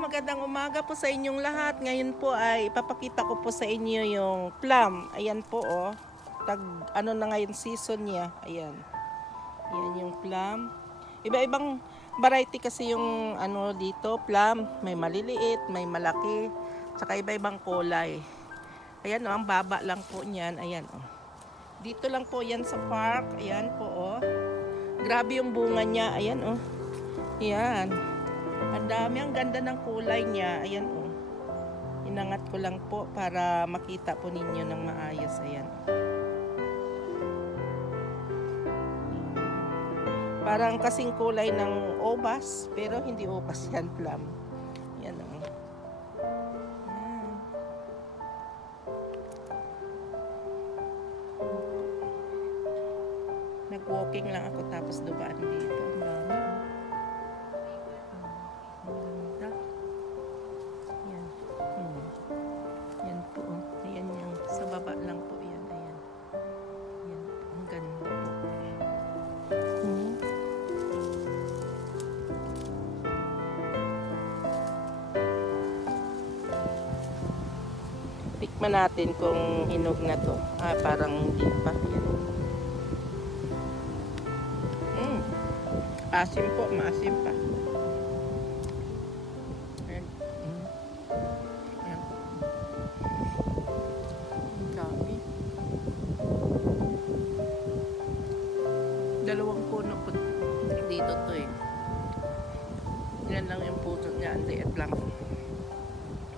magandang umaga po sa inyong lahat. Ngayon po ay ipapakita ko po sa inyo yung plum. Ayan po oh. Ano na ngayon season niya. Ayan. Ayan yung plum. Iba-ibang variety kasi yung ano dito, plum. May maliliit, may malaki, tsaka iba-ibang kulay. Ayan oh, ang baba lang po niyan. Ayan oh. Dito lang po yan sa park. Ayan po oh. Grabe yung bunga niya. Ayan oh. Ayan. Ang dami, ang ganda ng kulay niya. Ayan oh. Inangat ko lang po para makita po ninyo ng maayos. Ayan. Parang kasing kulay ng obas, pero hindi obas yan, plum. Ayan oh. Ayan. Nag-walking lang ako tapos dumaan dito. Ang dami oh. Lang po yan, ayan. Yan, ang ganda po. Tikman natin kung hinog na to. Parang hindi pa. Yan. Asim po, maasim pa. Dalawang puno po dito to eh. Yan lang yung puno niya, ang liit lang.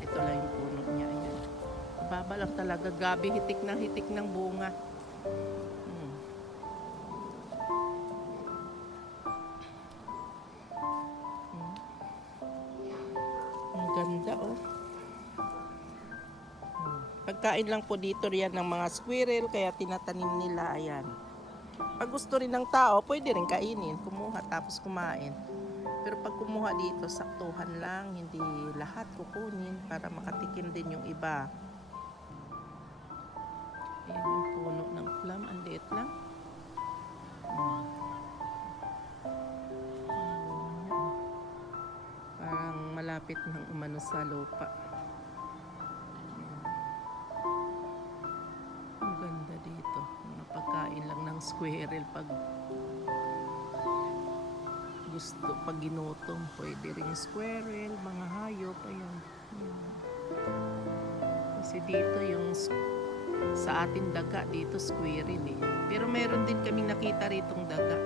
Ito lang yung puno niya. Ayan. Baba lang talaga, gabi, hitik ng bunga. Ang ganda oh. Pagkain lang po dito riyan ng mga squirrel, kaya tinatanim nila. Ayan. Pag gusto rin ng tao, pwede rin kainin, kumuha tapos kumain. Pero pag kumuha dito, saktuhan lang, hindi lahat kukunin para makatikim din yung iba. Ayan yung puno ng plum, ang liit lang. Parang malapit ng umano sa lupa. Ang ganda dito. Pagkain lang ng squirrel pag gusto, pag ginutom, pwede rin squirrel, mga hayop, ayan. Kasi dito yung sa ating daga dito squirrel eh. Pero meron din kaming nakita ritong daga.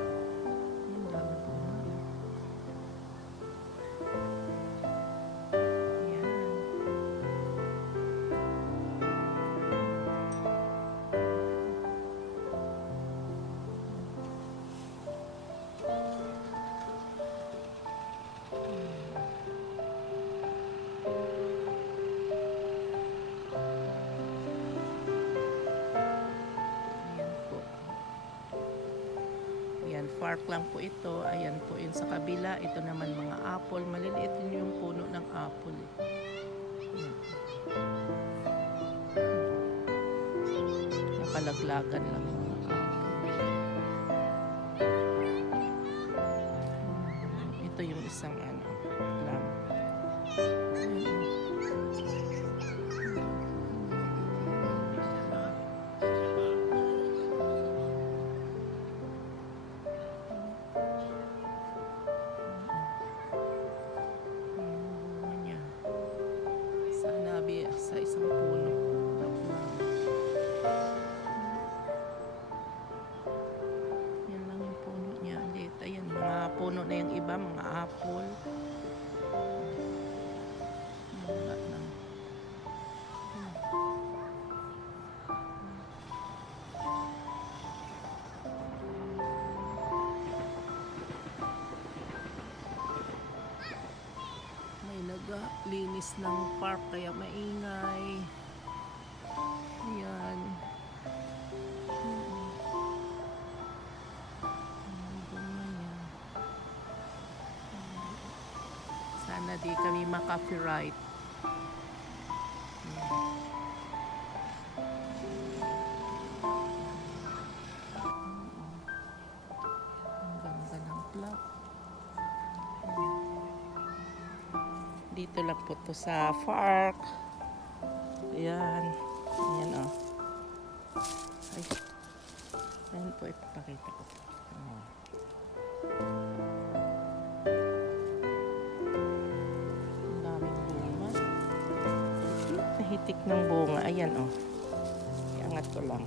Park lang po ito. Ayan po yun sa kabila. Ito naman mga apple. Maliliit din yung puno ng apple eh. Napalaglagan lang yung mga apple. Ito yung isang ano, plum. Sa isang puno. Yan lang yung puno niya. Ayan, mga puno na yung iba, mga apple. Linis ng park kaya maingay. Ayan. Sana di kami maka-copyright. Ang ganda ng plot. Dito lang po to sa park. Ayan. Ayan o. Ay. Ayan po, ipapakita ko. Oh. Ang daming bunga. Nahitik ng bunga. Ayan o. Iangat ko lang.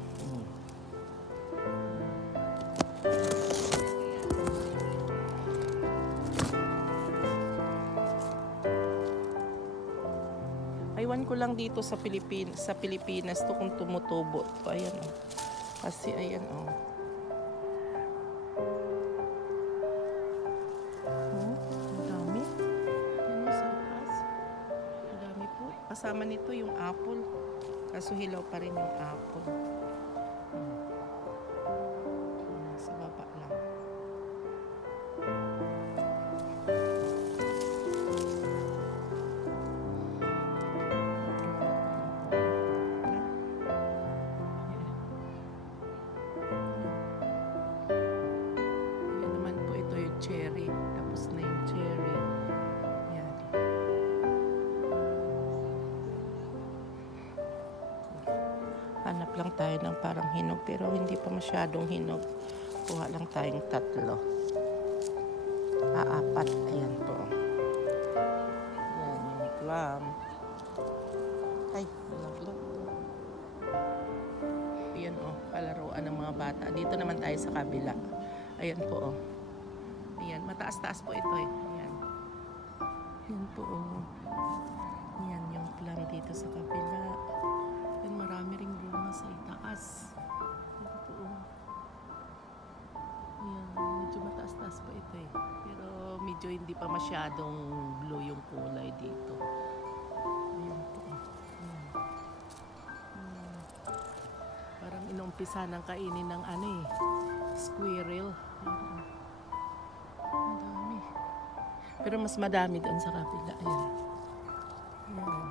Aywan ko lang dito sa Pilipinas to kung tumutubo to. Ayan o. Kasi ayan o. Ang dami. Ayan o, sa taas. Ang dami po. Kasama nito yung apple. Kaso hilaw pa rin yung apple. Sa baba lang. Cherry. Tapos na yung cherry. Yan. Hanap lang tayo ng parang hinog. Pero hindi pa masyadong hinog. Kuha lang tayong 3. Apat. Ayan po. Yan yung plum. Ay, nalaglag. Ayan o. Palaruan ng mga bata. Dito naman tayo sa kabila. Ayan po o. Ayan, mataas-taas po ito eh. Ayan. Ayan po oh. Ayan yung plum dito sa kabila. Ayan, marami ring bunga sa itaas. Ayan po oh. Ayan, medyo mataas-taas po ito eh. Pero medyo hindi pa masyadong blue yung kulay dito. Ayan po oh. Ayan. Ayan. Parang inumpisa ng kainin ng ano eh. Squirrel. Ayan. Ang dami. Pero mas madami doon sa kabila. Ayan. Ayan.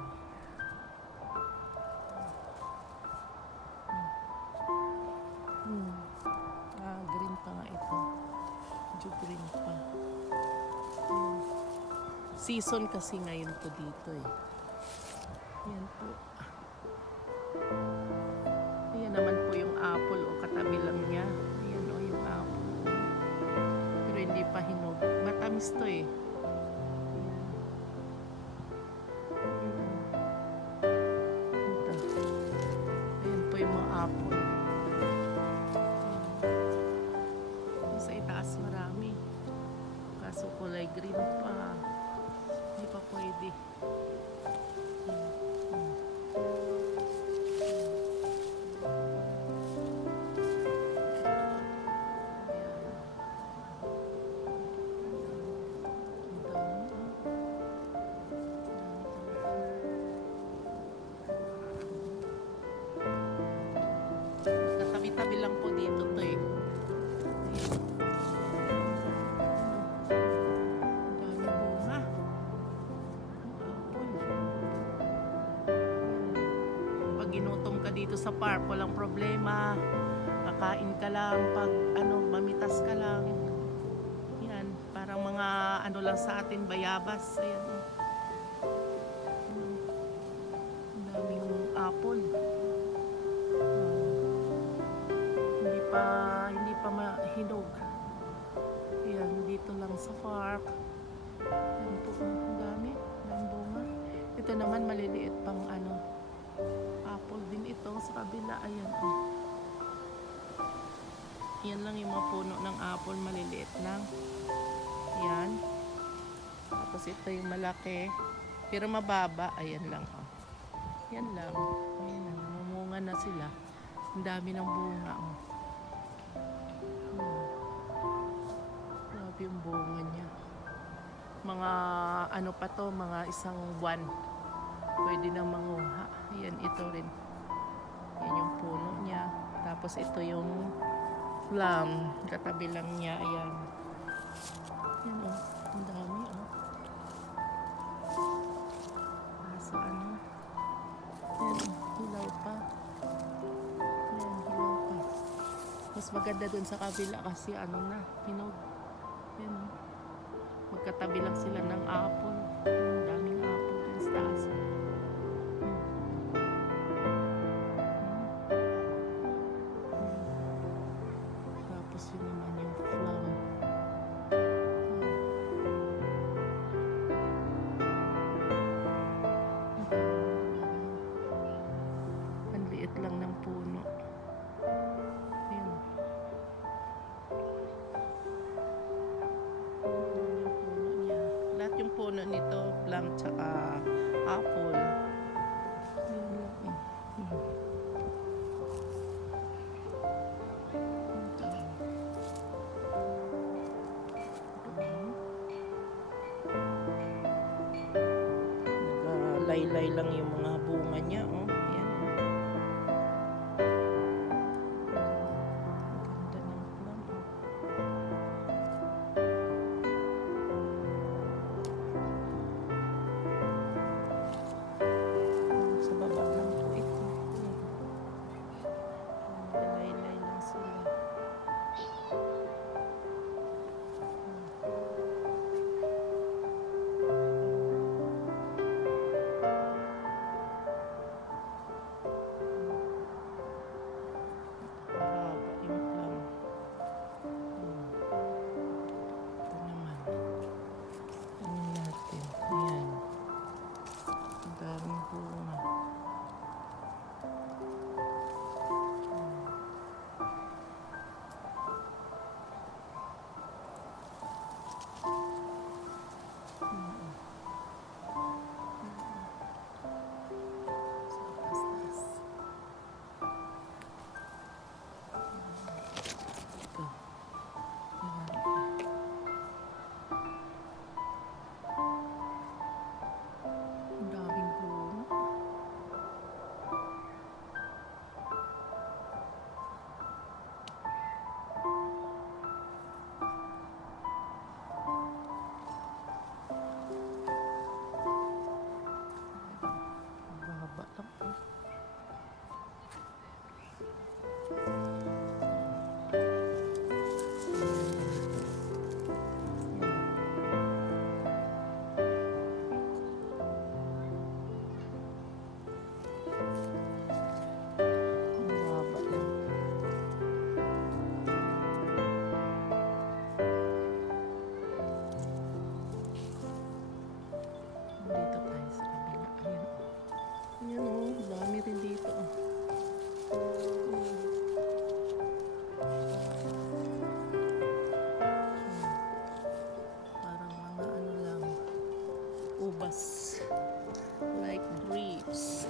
Green pa nga ito. Medyo green pa. Ayan. Season kasi ngayon po dito eh. Ayan po. Ayan naman po yung apple o katabi lang niya. Ayan o yung apple. Pero hindi pa hinog. Matamis to eh. Ito. Ayan po yung mga apple. Sa itaas marami. Kaso kulay green pa. Hindi pa pwede. Tabi-tabi lang po dito to eh. Ang dami bunga. Pag ginutom ka dito sa park, walang problema. Kakain ka lang. Pag mamitas ka lang. Yan, parang mga ano lang sa atin, bayabas. Ayan. Ang daming apple. Hindi pa mahinog. Ayan, dito lang sa park. Ayan po, ang dami ng bunga. Ito naman maliliit pang apple din ito sa kabila. Ayan oh. Ayan lang yung mga puno ng apple, maliliit lang. Ayan. Tapos ito yung malaki. Pero mababa. Ayan lang oh. Ayan lang. Ayan na, namumunga na sila. Ang dami ng bunga oh. Grabe yung bunga niya. Mga ano pa to, mga 1 buwan. Pwede na manguha. Ayan, ito rin. Yan yung puno niya. Tapos ito yung plum. Katabi lang niya. Ayan. Ayan o. Ang dami o. So ano. Ayan o. Hilaw pa. Ayan, hilaw pa. Mas maganda dun sa kabila kasi hinog. Ayan o. Magkatabi lang sila ng apple. Ang daming apple. puno nito, plum tsaka apple. Ayun lang eh. Nagalaylay lang yung mga bunga niya, oh. Ayan. Ang ganda ng plum, oh. Sa baba lang po ito. Nagalaylay lang sila. Ubas, like grapes.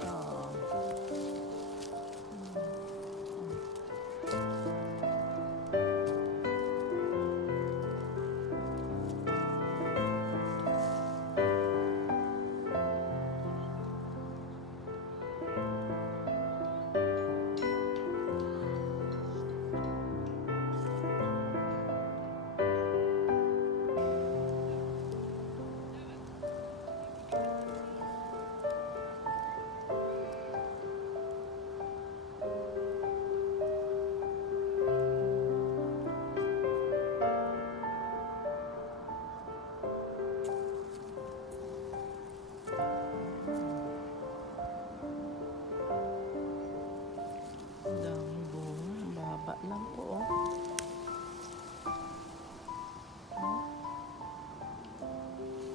Daming bunga, ang baba lang po, oh.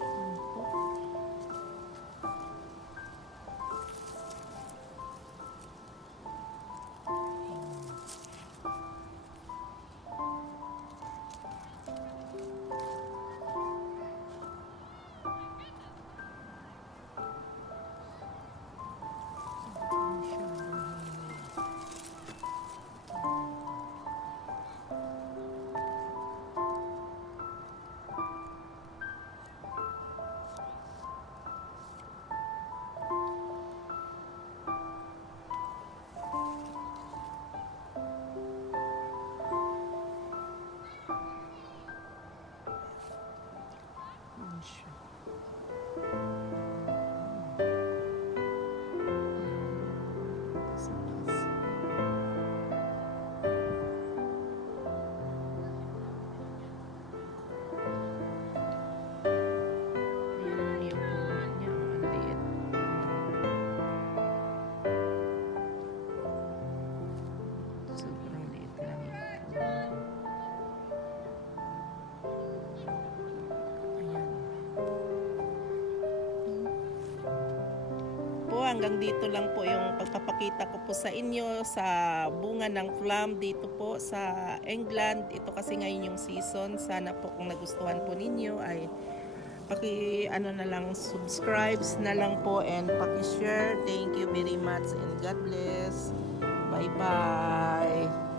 Ayan po. Hanggang dito lang po yung pagpapakita ko po sa inyo sa bunga ng plum dito po sa England. Ito kasi ngayon yung season. Sana po kung nagustuhan po ninyo ay ano na lang, subscribes na lang po and paki-share. Thank you very much and God bless. Bye bye.